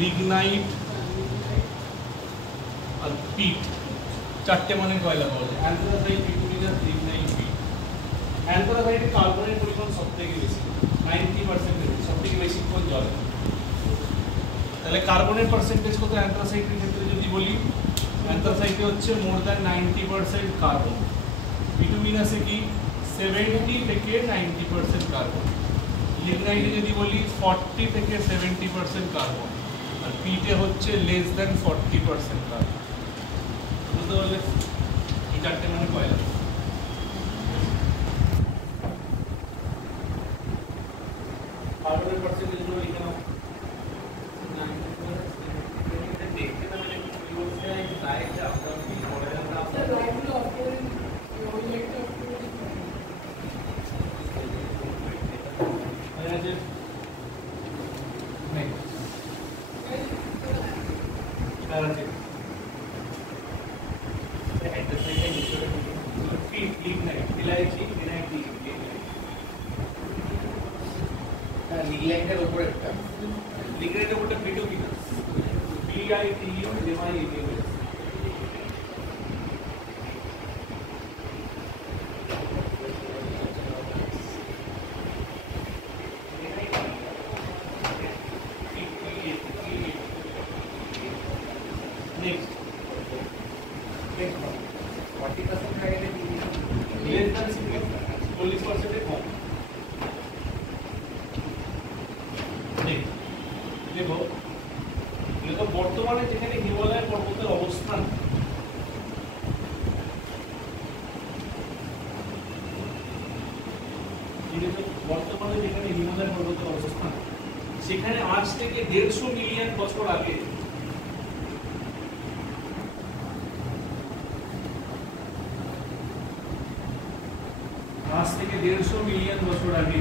Lignite আর পিট, চারটে মানে কয়লা পাওয়া যায়। অ্যান্থ্রাসাইট, বিটুমিনাস, লিগনাইট, পিট। অ্যান্থ্রাসাইটে কার্বনের পরিমাণ সবথেকে বেশি, 90% বেশি, সবথেকে বেশিক্ষণ জ্বলে। তাহলে কার্বনের পার্সেন্টেজ কত অ্যান্থ্রাসাইটের ক্ষেত্রে যদি বলি? অ্যান্থ্রাসাইটে হচ্ছে মোর দ্যান 90% কার্বন। বিটুমিনাসে কি 70 থেকে 90% কার্বন। লিগনাইটে যদি বলি 40 থেকে 70% কার্বন। আর পিটে হচ্ছে লেস দ্যান 40% কার্বন। বুঝতে পারলে? এই চারটে মানে কয়লা। কার্বনের পার্সেন্টেজ গুলো লিখে নাও। লিগনাইটের উপরে একটা লিগনাইটের উপরে bituminous, BITU MINUS। Next 40% higher than less than 40% কম। দেখো দেখো বর্তমানে যেখানে হিমালয় পর্বতের অবস্থান, বর্তমানে যেখানে হিমালয় পর্বতের অবস্থান, সেখানে আজ থেকে 150 মিলিয়ন বছর আগে আজ থেকে 150 মিলিয়ন বছর আগে